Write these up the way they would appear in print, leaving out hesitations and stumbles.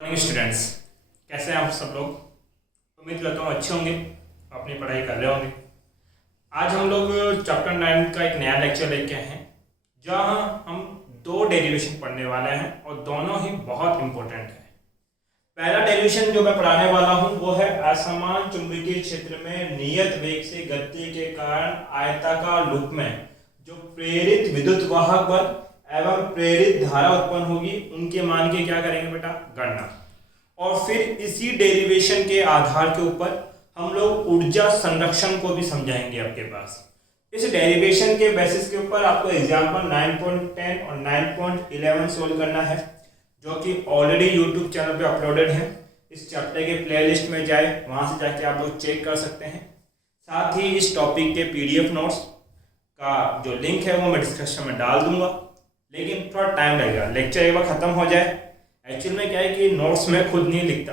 Morning students, कैसे हैं आप सब लोग। उम्मीद करता हूँ अच्छे होंगे, अपनी पढ़ाई कर रहे होंगे। आज हम लोग चैप्टर 9 का एक नया लेक्चर लेके आए हैं, जहाँ हम दो डेरिवेशन पढ़ने वाले हैं और दोनों ही बहुत इंपॉर्टेंट है। पहला डेरिवेशन जो मैं पढ़ाने वाला हूँ वो है असमान चुंबकीय क्षेत्र में नियत वेग से गति के कारण आयताकार लूप में जो प्रेरित विद्युत वाहक बल एवं प्रेरित धारा उत्पन्न होगी उनके मान के क्या करेंगे बेटा, गणना। और फिर इसी डेरिवेशन के आधार के ऊपर हम लोग ऊर्जा संरक्षण को भी समझाएंगे आपके पास। इस डेरिवेशन के बेसिस के ऊपर आपको एग्जाम्पल 9.10 और 9.11 सोल्व करना है, जो कि ऑलरेडी यूट्यूब चैनल पे अपलोडेड है। इस चैप्टर के प्लेलिस्ट में जाए, वहां से जाके आप लोग चेक कर सकते हैं। साथ ही इस टॉपिक के पीडीएफ नोट्स का जो लिंक है वो मैं डिस्क्रिप्शन में डाल दूंगा, लेकिन थोड़ा टाइम लगेगा, लेक्चर एक बार ख़त्म हो जाए। एक्चुअल में क्या है कि नोट्स में खुद नहीं लिखता,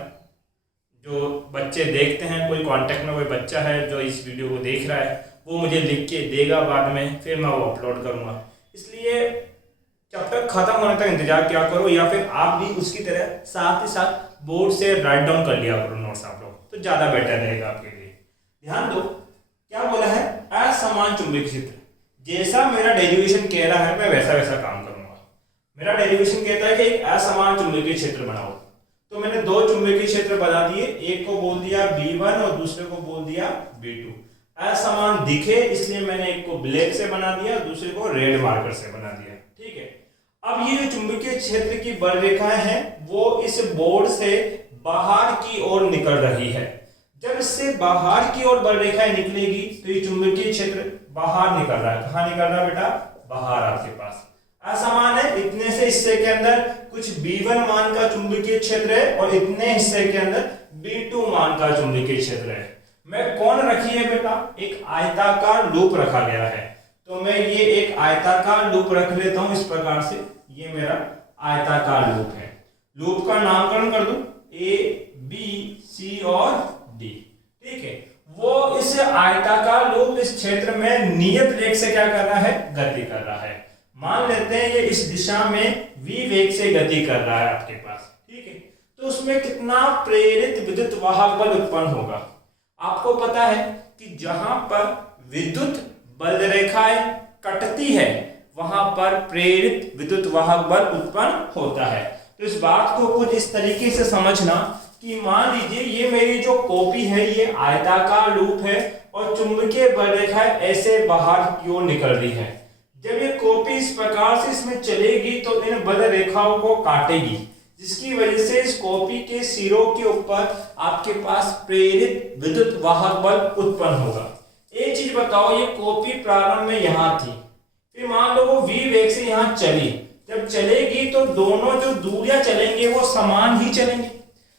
जो बच्चे देखते हैं, कोई कांटेक्ट में कोई बच्चा है जो इस वीडियो को देख रहा है, वो मुझे लिख के देगा बाद में, फिर मैं वो अपलोड करूँगा। इसलिए जब तक ख़त्म होने तक इंतजार क्या करो, या फिर आप भी उसकी तरह साथ ही साथ बोर्ड से राइट डाउन कर लिया करो नोट्स आप लोग, तो ज़्यादा बेटर रहेगा आपके लिए। ध्यान दो, क्या बोला है, असमान चुंबकीय क्षेत्र। जैसा मेरा डेरिवेशन कह रहा है मैं वैसा वैसा काम करूंगा। मेरा डेरिवेशन कहता है कि एक असमान चुंबकीय क्षेत्र बनाओ, तो मैंने दो चुंबकीय क्षेत्र बना दिए, एक को बोल दिया B1 और दूसरे को बोल दिया B2। असमान दिखे इसलिए मैंने एक को ब्लैक से बना दिया, दूसरे को रेड मार्कर से बना दिया। ठीक है, अब ये जो चुंबकीय क्षेत्र की बल रेखाएं हैं वो इस बोर्ड से बाहर की ओर निकल रही है। जब इससे बाहर की ओर बल रेखाएं निकलेगी तो ये चुंबकीय क्षेत्र बाहर निकल रहा है। कहाँ निकल रहा है बेटा, बाहर आपके पास। असमान है, इतने से हिस्से के अंदर कुछ B1 मान का चुंबकीय क्षेत्र है और इतने हिस्से के अंदर B2 मान का चुंबकीय क्षेत्र है। मैं कौन रखी है बेटा, एक आयताकार लूप रखा गया है, तो मैं ये एक आयताकार लूप रख लेता हूं इस प्रकार से। ये मेरा आयताकार लूप है। लूप का नामकरण कर दूं A, B, C और D। ठीक है, वो इस आयताकार लूप इस क्षेत्र में नियत वेग से क्या कर रहा है, गति कर रहा है। मान लेते हैं ये इस दिशा में v वेग से गति कर रहा है आपके पास। ठीक है, तो उसमें कितना प्रेरित विद्युत वाहक बल उत्पन्न होगा। आपको पता है कि जहां पर विद्युत बल रेखाएं कटती है वहां पर प्रेरित विद्युत वाहक बल उत्पन्न होता है। तो इस बात को कुछ इस तरीके से समझना कि मान लीजिए ये मेरी जो कॉपी है ये आयताकार लूप है और चुंबकीय बल रेखाएं ऐसे बाहर की ओर निकल रही है। जब ये कॉपी इस प्रकार से इसमें चलेगी तो इन बल रेखाओं को काटेगी, जिसकी वजह से इस कॉपी के सिरों के ऊपर आपके पास प्रेरित विद्युत वाहक बल उत्पन्न होगा। एक चीज बताओ, ये कॉपी प्रारंभ में यहां थी, फिर मान लो वो v वेग से यहां चली, जब चलेगी तो दोनों जो दूरियां चलेंगे वो समान ही चलेंगे।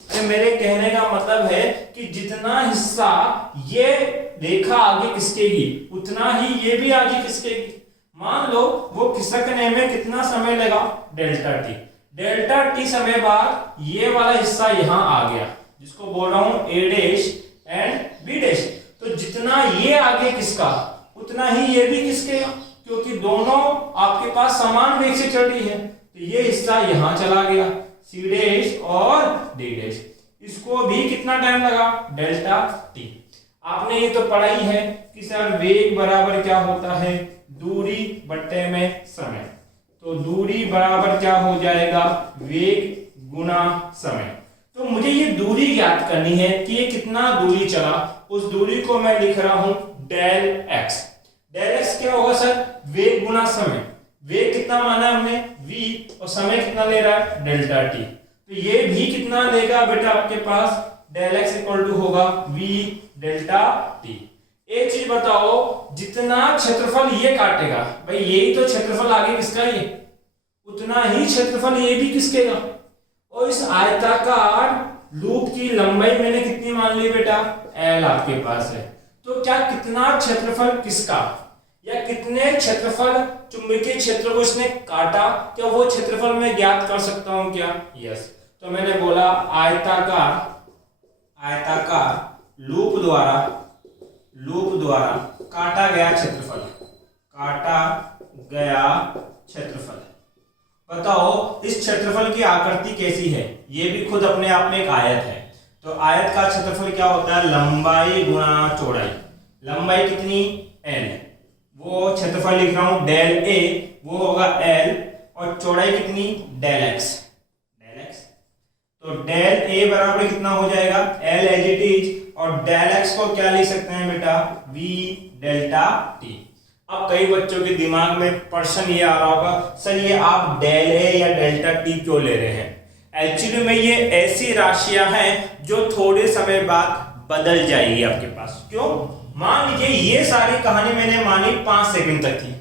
तो मेरे कहने का मतलब है कि जितना हिस्सा ये रेखा आगे खिसकेगी उतना ही ये भी आगे खिसकेगी। मान लो वो खिसकने में कितना समय लगा, डेल्टा टी। डेल्टा टी समय बाद ये वाला हिस्सा यहां आ गया, जिसको बोल रहा हूं A dash and B dash. तो जितना ये आगे खिसका उतना ही ये भी खिसकेगा, क्योंकि दोनों आपके पास समान वेग से चल रही है। तो ये हिस्सा यहां चला गया, C डैश और D डैश। इसको भी कितना टाइम लगा, डेल्टा टी। आपने ये तो पढ़ा ही है कि सर वेग बराबर क्या होता है, दूरी बट्टे में समय। तो दूरी बराबर क्या हो जाएगा, वेग गुना समय। तो मुझे ये दूरी ज्ञात करनी है कि ये कितना दूरी चला। उस दूरी को मैं लिख रहा हूं डेल एक्स। डेल एक्स क्या होगा सर, वेग गुना समय। वेग कितना माना हमने, v, और समय कितना ले रहा है, डेल्टा टी। तो ये भी कितना लेगा बेटा आपके पास, डेल एक्स इक्वल टू होगा v डेल्टा टी। एक चीज बताओ, जितना क्षेत्रफल ये काटेगा, भाई यही तो क्षेत्रफल आगे किसका, ये उतना ही क्षेत्रफल ये भी किसकेगा। और इस आयताकार लूप की लंबाई मैंने कितनी मान ली बेटा, L आपके पास है। तो क्या कितना क्षेत्रफल किसका, या कितने क्षेत्रफल चुंबकीय क्षेत्र को इसने काटा, क्या वो क्षेत्रफल मैं ज्ञात कर सकता हूं क्या, यस। तो मैंने बोला आयताकार लूप द्वारा काटा गया क्षेत्रफल, बताओ इस क्षेत्रफल की आकृति कैसी है। ये भी खुद अपने आप में एक आयत है। तो आयत का क्षेत्रफल क्या होता है, लंबाई गुणा चौड़ाई। लंबाई कितनी, l, वो क्षेत्रफल लिख रहा हूं डेल a, वो होगा l, और चौड़ाई कितनी, डेल x। तो डेल a बराबर कितना हो जाएगा, l एज इट इज, और डेल x को क्या लिख सकते हैं बेटा, v डेल्टा t। अब कई बच्चों के दिमाग में प्रश्न ये आ रहा होगा, सर ये आप डेल a या डेल्टा t क्यों ले रहे हैं। एक्चुअली में ये ऐसी राशियां हैं जो थोड़े समय बाद बदल जाएगी आपके पास। क्यों, मान लीजिए ये सारी कहानी मैंने मानी 5 सेकंड तक थी,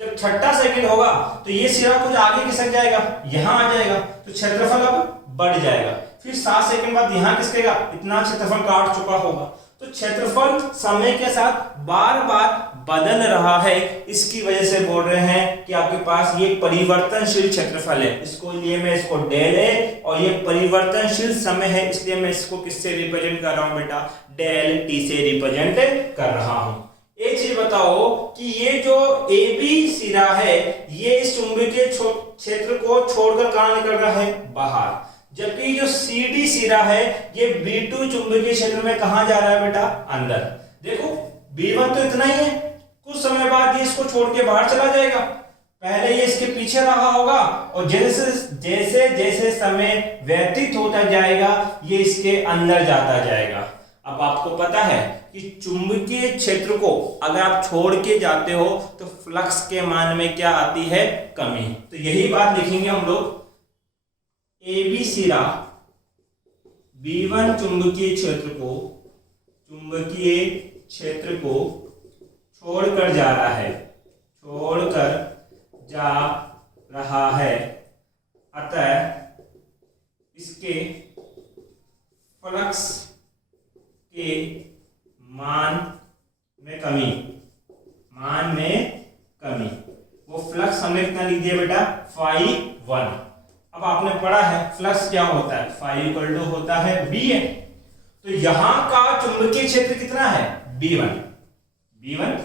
जब छठा सेकंड होगा तो ये सिरा कुछ आगे खिसक जाएगा, यहां आ जाएगा, तो क्षेत्रफल अब बढ़ जाएगा। फिर 7 सेकंड बाद यहां खिसकेगा, इतना क्षेत्रफल काट चुका होगा। तो क्षेत्रफल समय के साथ बार बार बदल रहा है, इसकी वजह से बोल रहे हैं कि आपके पास ये परिवर्तनशील क्षेत्रफल है। इसको लिए मैं इसको डेल है, और ये परिवर्तनशील समय है, इसलिए मैं इसको किससे रिप्रेजेंट कर रहा हूं बेटा, डेल टी से रिप्रेजेंट कर रहा हूं। एक चीज बताओ कि ये जो ए बी सिरा है ये इस चुंबकीय क्षेत्र को छोड़कर कहां निकल रहा है, बाहर, जबकि जो सी डी सिरा है ये B2 चुंबकीय क्षेत्र में कहां जा रहा है बेटा, अंदर। देखो B1 तो इतना ही है, कुछ समय बाद ये इसको छोड़ के बाहर चला जाएगा, पहले ये इसके पीछे रहा होगा, और जैसे जैसे जैसे समय व्यतीत होता जाएगा ये इसके अंदर जाता जाएगा। अब आपको पता है कि चुंबकीय क्षेत्र को अगर आप छोड़ के जाते हो तो फ्लक्स के मान में क्या आती है, कमी। तो यही बात लिखेंगे हम लोग, ए बी सिरा B1 चुंबकीय क्षेत्र को छोड़कर जा रहा है, अतः इसके फ्लक्स के मान में कमी। वो फ्लक्स हमने कितना लिख दिया बेटा, φ1। अब आपने पढ़ा है फ्लक्स क्या होता है, φ होता है bn। तो यहां का चुंबकीय क्षेत्र कितना है, B1,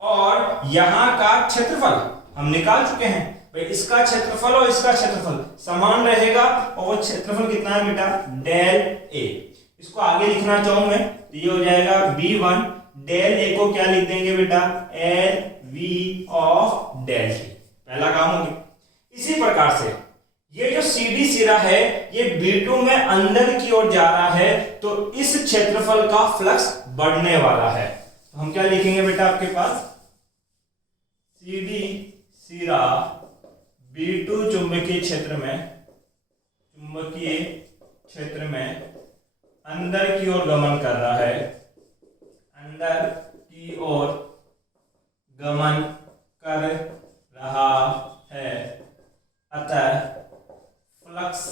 और यहां का क्षेत्रफल हम निकाल चुके हैं भाई, इसका क्षेत्रफल और इसका क्षेत्रफल समान रहेगा, और वो क्षेत्रफल कितना है बेटा, डेल a। इसको आगे लिखना चाहूं मैं तो ये हो जाएगा B1, डेल a को क्या लिख देंगे बेटा, L V of del T. पहला काम हो गया। इसी प्रकार से ये जो CD सिरा है ये B2 में अंदर की ओर जा रहा है, तो इस क्षेत्रफल का फ्लक्स बढ़ने वाला है। तो हम क्या लिखेंगे बेटा, आपके पास CD सिरा B2 चुंबकीय क्षेत्र में अंदर की ओर गमन कर रहा है, अतः फ्लक्स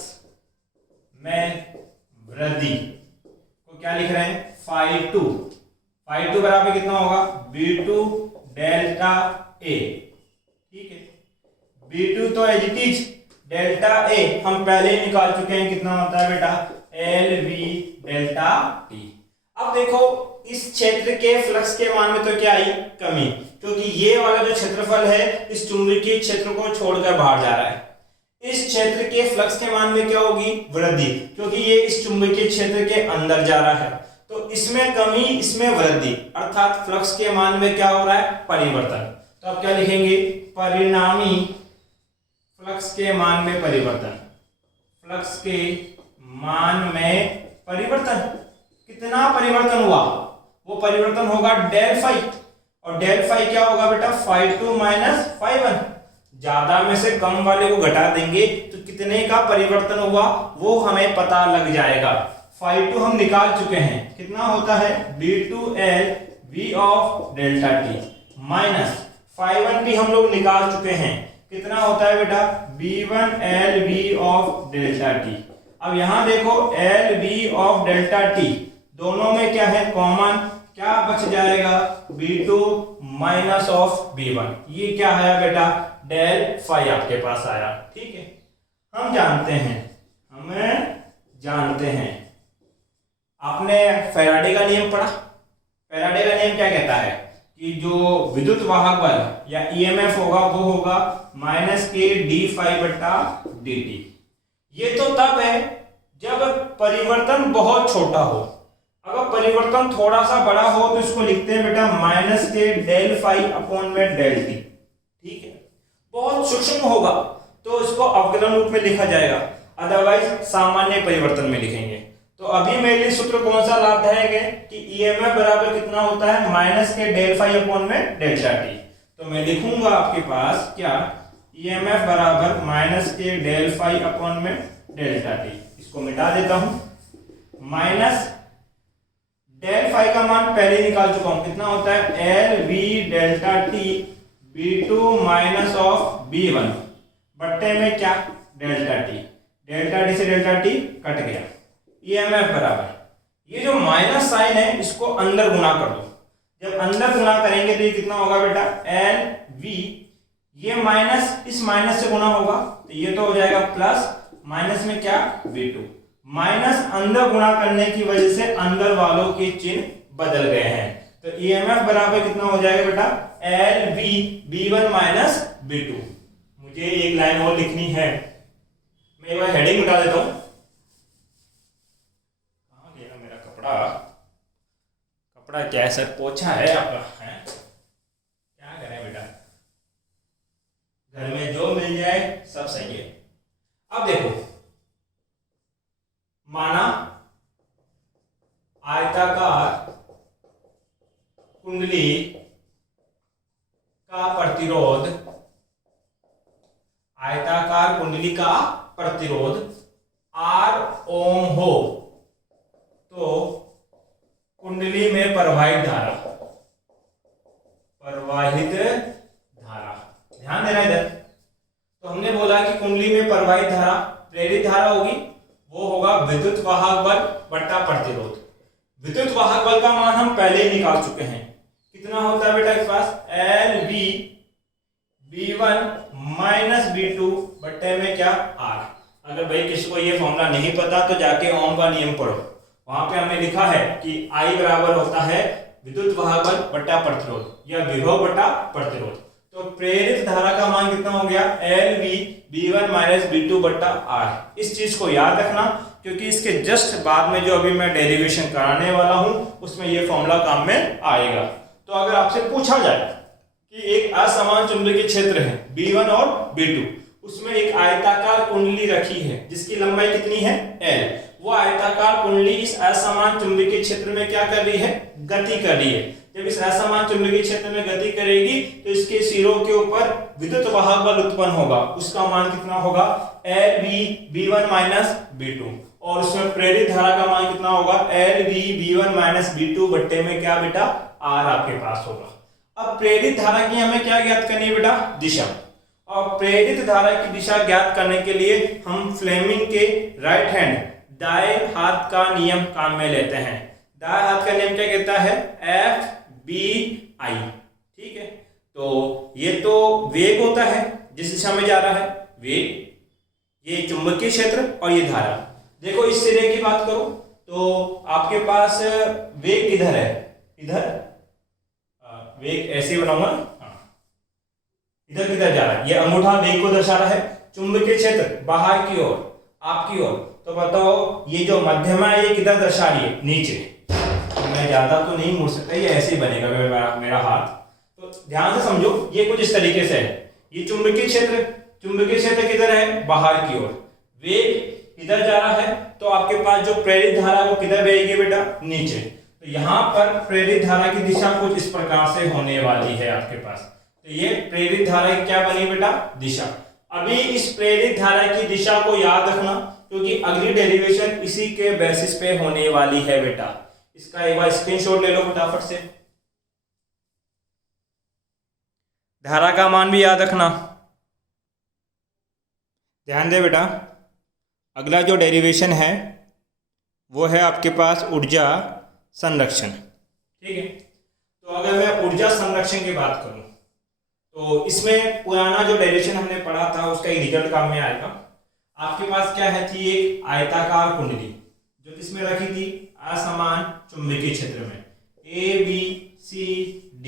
में वृद्धि को क्या लिख रहे हैं, φ2 बराबर कितना होगा, B2 डेल्टा A। ठीक है, B2 तो as it is, delta A हम पहले ही निकाल चुके हैं, कितना होता है बेटा, LV डेल्टा T। अब देखो इस क्षेत्र के फ्लक्स के मान में तो क्या आई, कमी, क्योंकि ये वाला जो क्षेत्रफल है इस चुंबकीय क्षेत्र को छोड़कर बाहर जा रहा है। इस क्षेत्र के फ्लक्स के मान में क्या होगी, वृद्धि, क्योंकि ये इस चुंबकीय क्षेत्र के अंदर जा रहा है। तो इसमें कमी, इसमें वृद्धि, अर्थात फ्लक्स के मान में क्या हो रहा है, परिवर्तन। तो आप क्या लिखेंगे, परिणामी फ्लक्स के मान में परिवर्तन। फ्लक्स के मान में परिवर्तन, कितना परिवर्तन हुआ, वो परिवर्तन होगा डेल फाई, और डेल फाई क्या होगा बेटा, φ2 माइनस φ1। ज्यादा में से कम वाले को घटा देंगे तो कितने का परिवर्तन हुआ वो हमें पता लग जाएगा। φ2 हम निकाल चुके हैं, कितना होता है, B2L V of delta T, minus φ1 भी हम लोग निकाल चुके हैं, कितना होता है बेटा, B1L V of delta T। अब यहां देखो L V of delta T, दोनों में क्या है कॉमन, क्या बच जाएगा, B2 माइनस ऑफ B1। ये क्या है बेटा, डेल फाई आपके पास आया। ठीक है, हम जानते हैं, आपने फैराडे का नियम पढ़ा। फैराडे का नियम क्या कहता है कि जो विद्युत वाहक बल या ईएमएफ होगा वो होगा -k d∅/dt। ये तो तब है जब परिवर्तन बहुत छोटा हो। अगर परिवर्तन थोड़ा सा बड़ा हो तो इसको लिखते हैं बेटा -k∇φ/dt। ठीक है, बहुत सूक्ष्म होगा तो इसको अवकलन रूप में लिखा जाएगा, अदरवाइज सामान्य परिवर्तन में लिखेंगे। तो अभी मेरे लिए सूत्र कौन सा लाभदायक है कि ईएमएफ बराबर कितना होता है -k∇φ/dt। तो मैं लिखूंगा आपके पास क्या, ईएमएफ बराबर -k∇φ/dt। इसको मिटा देता हूं। ∇φ का मान पहले निकाल चुका हूं, कितना होता है LV∆T B2 -B1 बट्टे में क्या ∆T से ∆T कट गया। ईएमएफ बराबर, ये जो माइनस साइन है इसको अंदर गुणा कर दो। जब अंदर गुणा करेंगे तो ये कितना होगा बेटा LV, ये माइनस इस माइनस से गुणा होगा तो ये तो हो जाएगा प्लस, माइनस में क्या V2, माइनस अंदर गुणा करने की वजह से अंदर वालों के चिन्ह बदल गए हैं। तो ईएमएफ बराबर कितना हो जाएगा बेटा LV B1 B2। मुझे एक लाइन और लिखनी है, मैं एक बार हेडिंग मिटा देता हूं। कहां गया मेरा कपड़ा क्या है सर, पोछा है आपका है, क्या करें बेटा, घर में जो मिल जाए सब सही है। अब देखो, माना आयताकार कुंडली का प्रतिरोध, आयताकार कुंडली का प्रतिरोध R ओम हो तो कुंडली में प्रवाहित धारा, ध्यान देना इधर। तो हमने बोला कि कुंडली में प्रवाहित धारा, प्रेरित धारा होगी, वो होगा विद्युत वाहक बल बट्टा प्रतिरोध। विद्युत वाहक बल का मान हम पहले ही निकाल चुके हैं, कितना होता है बेटा इस पास LV B1 B2 बट्टे में क्या R। अगर भाई किसी को ये फॉर्मूला नहीं पता तो जाके ओम का नियम पढ़ो, वहां पे हमने लिखा है कि I बराबर होता है विद्युत वाहक बल बट्टा प्रतिरोध या विभव बट्टा प्रतिरोध। तो प्रेरित धारा का मान कितना हो गया LV B1 B2 बट्टा R। इस चीज को याद रखना क्योंकि इसके जस्ट बाद में जो अभी मैं डेरिवेशन कराने वाला हूं उसमें ये फॉर्मूला काम में आएगा। तो अगर आपसे पूछा जाए कि एक असमान चुंबकीय क्षेत्र है B1 और B2, उसमें एक आयताकार कुंडली रखी है जिसकी लंबाई कितनी है L, वो आयताकार कुंडली इस असमान चुंबकीय क्षेत्र में क्या कर रही है, गति कर रही है। जब इस असमान चुंबकीय क्षेत्र में गति करेगी तो इसके सिरों के ऊपर विद्युत वाहक बल उत्पन्न होगा, उसका मान कितना होगा LV B1 B2, और उसमें प्रेरित धारा का मान कितना होगा LV B1 B2 बट्टे में क्या बेटा R आपके पास होगा। अब प्रेरित धारा की हमें क्या ज्ञात करनी है बेटा, दिशा। और प्रेरित धारा की दिशा ज्ञात करने के लिए हम फ्लेमिंग के राइट हैंड दाएं हाथ का नियम काम में लेते हैं। दाएं हाथ का नियम क्या कहता है FBI, ठीक है। तो ये तो वेग होता है जिस दिशा में जा रहा है वेग, ये चुंबकीय क्षेत्र और ये धारा। देखो इस सिरे की बात करो तो आपके पास वेग किधर है, इधर वेग ऐसे बनाऊंगा, इधर किधर जा रहा है, ये अंगूठा वेग को दर्शा रहा है, चुंबकीय क्षेत्र बाहर की ओर आपकी ओर। तो बताओ ये जो मध्यमा है ये किधर दर्शा रही है, नीचे। तो मैं ज्यादा तो नहीं मुड़ सकता, ये ऐसे ही बनेगा मेरा हाथ। तो ध्यान से समझो, ये कुछ इस तरीके से है, ये चुंबकीय क्षेत्र किधर है, बाहर की ओर, वेग इधर जा रहा है। तो आपके पास जो प्रेरित धारा वो किधर बहेगी बेटा, नीचे। तो यहाँ पर प्रेरित धारा की दिशा कुछ इस प्रकार से होने वाली है आपके पास। तो ये प्रेरित धारा की क्या बनी बेटा, दिशा। अभी इस प्रेरित धारा की दिशा को याद रखना क्योंकि अगली डेरिवेशन इसी के बेसिस पे होने वाली है बेटा। इसका एक बार स्क्रीनशॉट ले लो फटाफट से। धारा का मान भी याद रखना, ध्यान दे बेटा। अगला जो डेरिवेशन है वो है आपके पास ऊर्जा संरक्षण, ठीक है। तो अगर मैं ऊर्जा संरक्षण की बात करूं तो इसमें पुराना जो डेरिवेशन हमने पढ़ा था उसका एक रिजल्ट काम में आएगा। आपके पास क्या है थी, एक आयताकार कुंडली जो किसमें रखी थी, असमान चुंबकीय क्षेत्र में ABCD।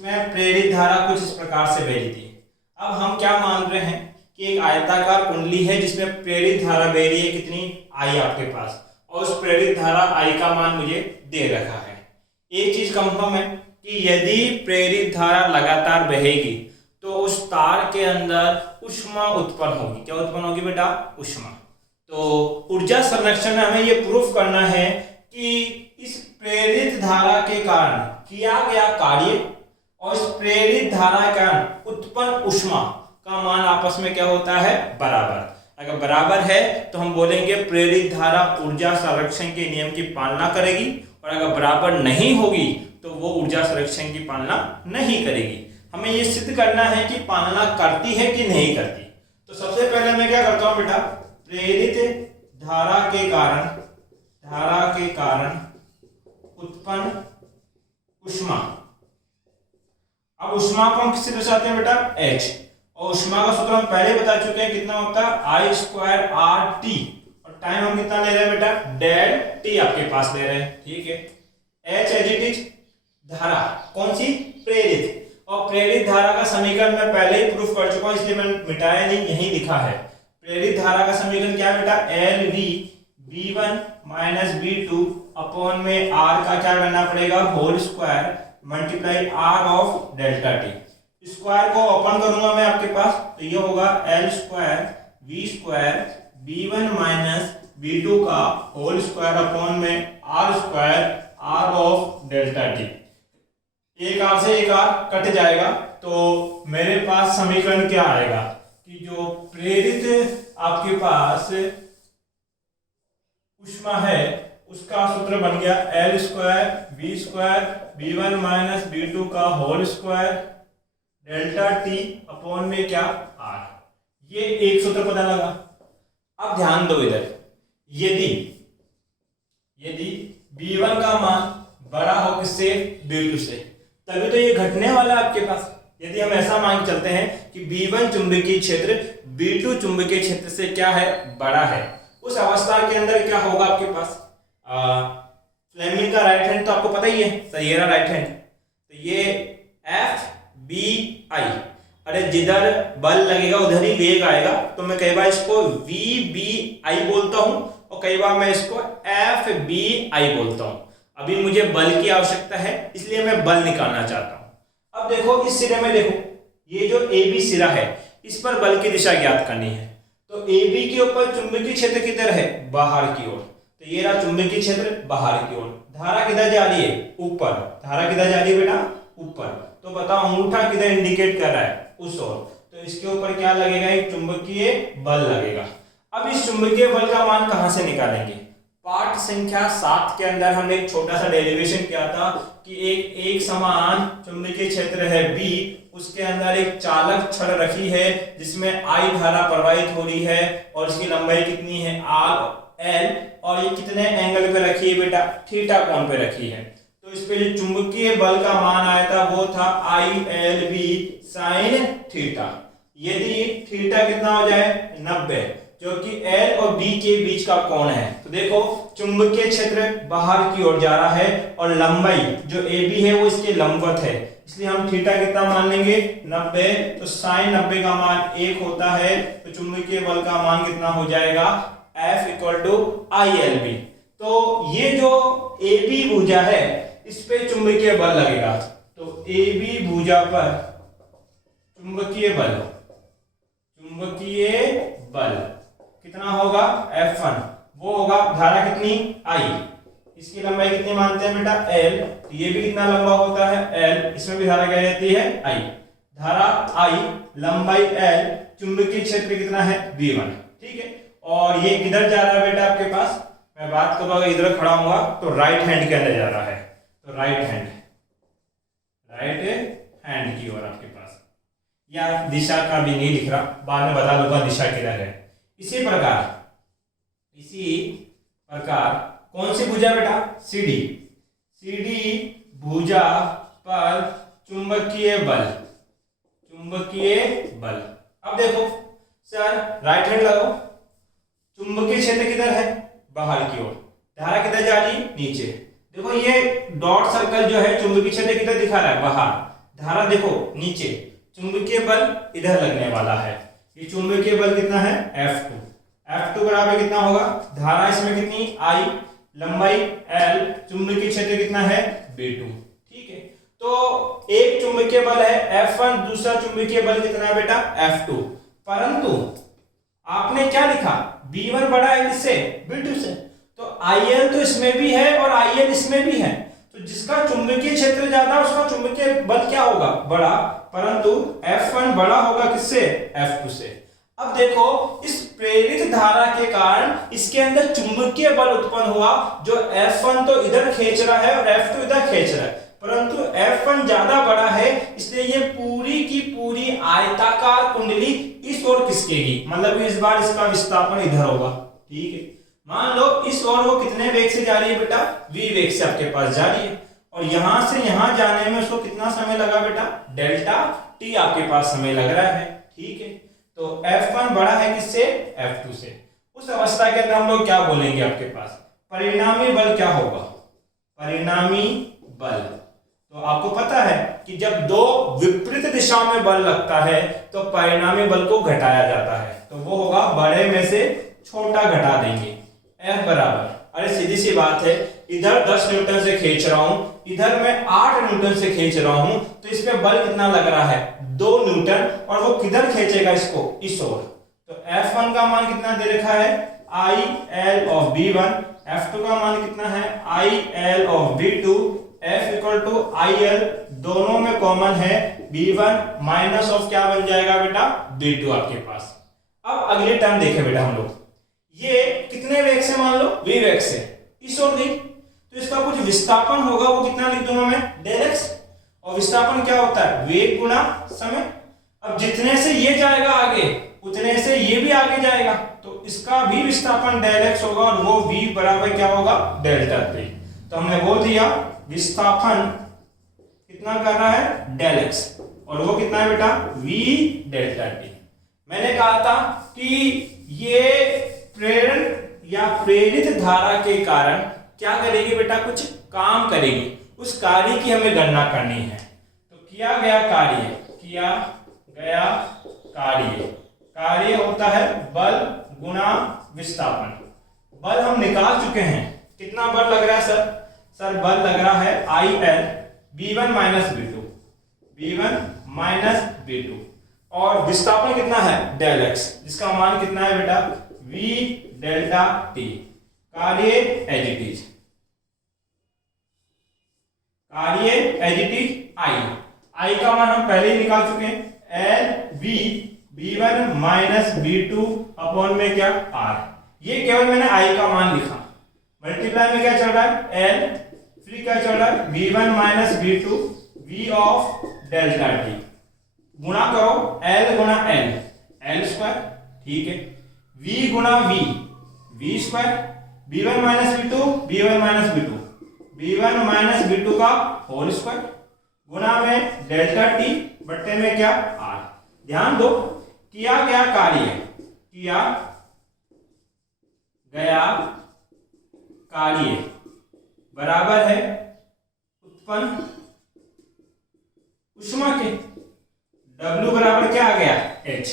इसमें प्रेरित धारा कुछ इस प्रकार से बह रही थी। अब हम क्या मान रहे हैं कि एक आयताकार कुंडली है जिसमें प्रेरित धारा बह रही है, कितनी आई आपके पास, और उस प्रेरित धारा आई का मान मुझे दे रखा है। एक चीज कंफर्म है कि यदि प्रेरित धारा लगातार बहेगी तो उस तार के अंदर ऊष्मा उत्पन्न होगी। क्या उत्पन्न होगी बेटा? ऊष्मा। तो ऊर्जा संरक्षण में हमें यह प्रूफ करना है कि इस प्रेरित धारा के कारण किया गया कार्य और इस प्रेरित धारा के कारण उत्पन्न ऊष्मा का मान आपस में क्या होता है? बराबर। अगर बराबर है तो हम बोलेंगे प्रेरित धारा ऊर्जा संरक्षण के नियम की पालना करेगी, और अगर बराबर नहीं होगी तो वो ऊर्जा संरक्षण की पालना नहीं करेगी। हमें ये सिद्ध करना है कि पालना करती है कि नहीं करती। तो सबसे पहले मैं क्या करता हूं बेटा, प्रेरित धारा के कारण उत्पन्न ऊष्मा। अब ऊष्मा को हम किससे दर्शाते हैं बेटा? H। और ऊष्मा का सूत्र हम पहले बता चुके हैं, कितना होता है? I²RT। और टाइम हम कितना ले रहे हैं बेटा? डेल टी आपके पास ले रहे हैं, ठीक है। H एज इट इज धारा, कौन सी? प्रेरित। और प्रेरित धारा का समीकरण मैं पहले ही प्रूफ कर चुका हूं, इसलिए मैं मिटाया नहीं, यही लिखा है। प्रेरित धारा का समीकरण क्या बेटा? LV V1 - V2 अपॉन में R का क्या करना पड़ेगा? Whole square multiply R of delta T. Square को ओपन करूंगा मैं आपके पास, तो ये होगा L² V² V1 - V2 का होल स्क्वायर अपॉन में R² R of delta T. एक R से एक R कट जाएगा, तो मेरे पास समीकरण क्या आएगा कि जो प्रेरित आपके पास ऊष्मा है उसका सूत्र बन गया L² V² V1 - V2 का whole square delta T upon में क्या? R। ये एक सूत्र पता लगा। अब ध्यान दो इधर, यदि V1 का मान बड़ा हो किससे? V2 से, तभी तो ये घटने वाला है आपके पास। यदि हम ऐसा मान के चलते हैं कि V1 चुंबकीय क्षेत्र V2 चुंबकीय क्षेत्र से क्या है? बड़ा है, उस अवस्था के अंदर क्या होगा आपके पास? फ्लेमिंग का राइट हैंड तो आपको पता ही है, सहिएरा राइट हैंड। तो ये FBI, अरे जिधर बल लगेगा उधर ही वेग आएगा, तो मैं कई बार इसको VBI बोलता हूं और कई बार मैं इसको FBI बोलता हूं। अभी मुझे बल की आवश्यकता है, इसलिए मैं बल निकालना चाहता हूं। अब देखो इस सिरे में देखो, ये जो AB सिरा है इस पर बल की दिशा ज्ञात करनी है। तो AB के ऊपर चुंबकीय क्षेत्र किधर है? बाहर की ओर। तो ये रहा चुंबकीय क्षेत्र बाहर की ओर। धारा किधर जा रही है? ऊपर। धारा किधर जा रही है बेटा? ऊपर। तो बताओ अंगूठा किधर इंडिकेट कर रहा है? उस ओर। तो इसके ऊपर क्या लगेगा? एक चुंबकीय बल लगेगा। अब इस चुंबकीय बल का मान कहां से निकालेंगे? पाठ संख्या 7 के अंदर हमने एक छोटा सा डेरिवेशन किया था कि एक समान चुंबकीय क्षेत्र है B, उसके अंदर एक चालक छड़ रखी है जिसमें I धारा प्रवाहित हो रही है और इसकी लंबाई कितनी है? RL, और ये कितने एंगल पे रखी है बेटा? थीटा कोण पे रखी है। तो इस पे जो चुंबकीय बल का मान आया था वो था ILB sin थीटा। यदि थीटा कितना हो जाए? 90, जो कि L और B के बीच का कोण है। तो देखो चुंबकीय क्षेत्र बाहर की ओर जा रहा है और लंबाई जो AB है वो इसके लंबवत है, इसलिए हम थीटा कितना मान लेंगे? 90। तो sin 90 का मान 1 होता है, तो चुंबकीय बल का मान कितना हो जाएगा? F = ILB। तो ये जो AB भुजा है इस पे चुंबकीय बल लगेगा। तो AB भुजा पर चुंबकीय बल कितना होगा? F1। वो होगा धारा कितनी? I। इसकी लंबाई कितनी मानते हैं बेटा? L। तो ये भी कितना लंबा होता है? L। इसमें भी धारा क्या रहती है? I। धारा I, लंबाई L, चुंबकीय क्षेत्र कितना है? V1। ठीक है। और ये किधर जा रहा है बेटा आपके पास? मैं बात करूँ अगर इधर खड़ा हूंगा तो राइट हैंड के अंदर जा रहा है। तो राइट हैंड की ओर आपके पास, या दिशा का भी नहीं लिख रहा, बाद में बता दूंगा दिशा किधर है। इसी प्रकार कौन सी भुजा बेटा? CD भुजा पर चुंबकीय बल। अब देखो सर राइट हैंड लगाओ, चुंबकीय क्षेत्र किधर है? बाहर की ओर। धारा किधर जा रही? नीचे। देखो ये डॉट सर्कल जो है चुंबकीय क्षेत्र किधर दिखा रहा है? बाहर। धारा देखो नीचे, चुंबकीय बल इधर लगने वाला है, ये चुंबकीय बल कितना है F2, F2 बराबर कितना होगा, धारा इसमें कितनी I, लंबाई L, चुंबकीय क्षेत्र कितना है B2। ठीक है, तो एक चुंबकीय बल है F1, दूसरा चुंबकीय बल कितना है बेटा F2, परंतु आपने क्या लिखा, B1 बड़ा है किससे, B2 से, तो IL तो इसमें भी है और IL इसमें भी है, तो जिसका चुंबकीय क्षेत्र ज्यादा उसका चुंबकीय बल क्या होगा, बड़ा, परंतु F1 बड़ा होगा किससे, F2 से। अब देखो इस प्रेरित धारा के कारण इसके अंदर चुंबकीय बल उत्पन्न हुआ, जो F1 तो इधर खींच रहा है और F2 इधर खींच रहा है, परंतु F1 ज्यादा बड़ा है, इसलिए ये पूरी की पूरी आयताकार कुंडली इस ओर खिसकेगी, मतलब इस बार इसका विस्थापन इधर होगा। ठीक है, मान लो इस ओर वो कितने वेग से जा रही है बेटा, v वेग से आपके पास जा रही है, और यहां से यहां जाने में उसको कितना समय लगा बेटा, डेल्टा t आपके पास समय लग रहा है। ठीक है, तो F1 बड़ा है किससे, F2 से। उस अवस्था के अंदर हम लोग क्या बोलेंगे, आपके पास परिणामी बल क्या होगा, परिणामी बल। तो आपको पता है कि जब दो विपरीत दिशाओं में बल लगता है तो परिणामी बल को घटाया जाता है, तो वो होगा बड़े में से छोटा घटा देंगे, F बराबर, अरे सीधी सी बात है, इधर 10 न्यूटन से खींच रहा हूं, इधर मैं 8 न्यूटन से खींच रहा हूं, तो इस पे बल कितना लग रहा है, 2 न्यूटन, और वो किधर खींचेगा इसको, इस ओर। तो F1 का मान कितना दे रखा है, IL of B1, F2 का मान कितना है, IL of B2, F equal to IL, दोनों में कॉमन है B1 माइनस ऑफ क्या बन जाएगा बेटा, B2 आपके पास। अब अगले टर्म देखें बेटा हम लोग, ये कितने वेग से, मान लो v वेग से इस ओर गई, तो इसका कुछ विस्थापन होगा, वो कितना लिख दूंगा मैं, डेल x, और विस्थापन क्या होता है, वेग गुणा समय। अब जितने से ये जाएगा आगे उतने से ये भी आगे जाएगा, तो इसका भी विस्थापन डेल x होगा, और वो v बराबर क्या होगा, डेल्टा t। तो हमने बोल दिया विस्थापन कितना कर रहा है, डेल x, और वो कितना है बेटा, v डेल्टा t। मैंने कहा था कि ये प्रेरण या प्रेरित धारा के कारण क्या करेगी बेटा, कुछ काम करेगी, उस कार्य की हमें गणना करनी है। तो किया गया कार्य होता है बल गुणा विस्थापन। बल हम निकाल चुके हैं, कितना बल लग रहा है सर बल लग रहा है IL B1 माइनस B2, और विस्थापन कितना है, डेल x, जिसका मान कितना है बेटा, v डेल्टा t। कार्य एज इट इज I का मान हम पहले ही निकाल चुके हैं, L v B1 minus B2 upon में क्या R, ये केवल मैंने I का मान लिखा, मल्टीप्लाई में क्या चल रहा है, L, फिर क्या चल रहा है, B1 minus B2 v of delta t, गुणा करो L गुणा L स्क्वायर, ठीक है, V गुणा V square, B1 minus B2 का होल स्क्वायर, गुणा में डेल्टा t बट्टे में क्या R। ध्यान दो, किया गया कार्य बराबर है उत्पन्न उष्मा के, W बराबर क्या आ गया, H।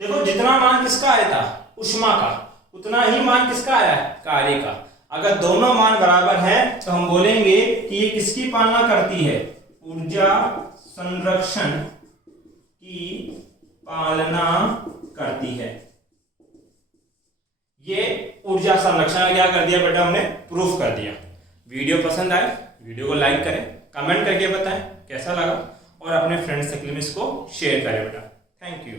देखो जितना मान किसका आया था, उष्मा का, उतना ही मान किसका आया, कार्य का। अगर दोनों मान बराबर हैं तो हम बोलेंगे कि ये किसकी पालना करती है, ऊर्जा संरक्षण की पालना करती है। ये ऊर्जा संरक्षण क्या कर दिया बेटा, हमने प्रूफ कर दिया। वीडियो पसंद आए, वीडियो को लाइक करें, कमेंट करके बताएं कैसा लगा, और अपने फ्रेंड्स सर्कल में इसको शेयर करें बेटा। Thank you.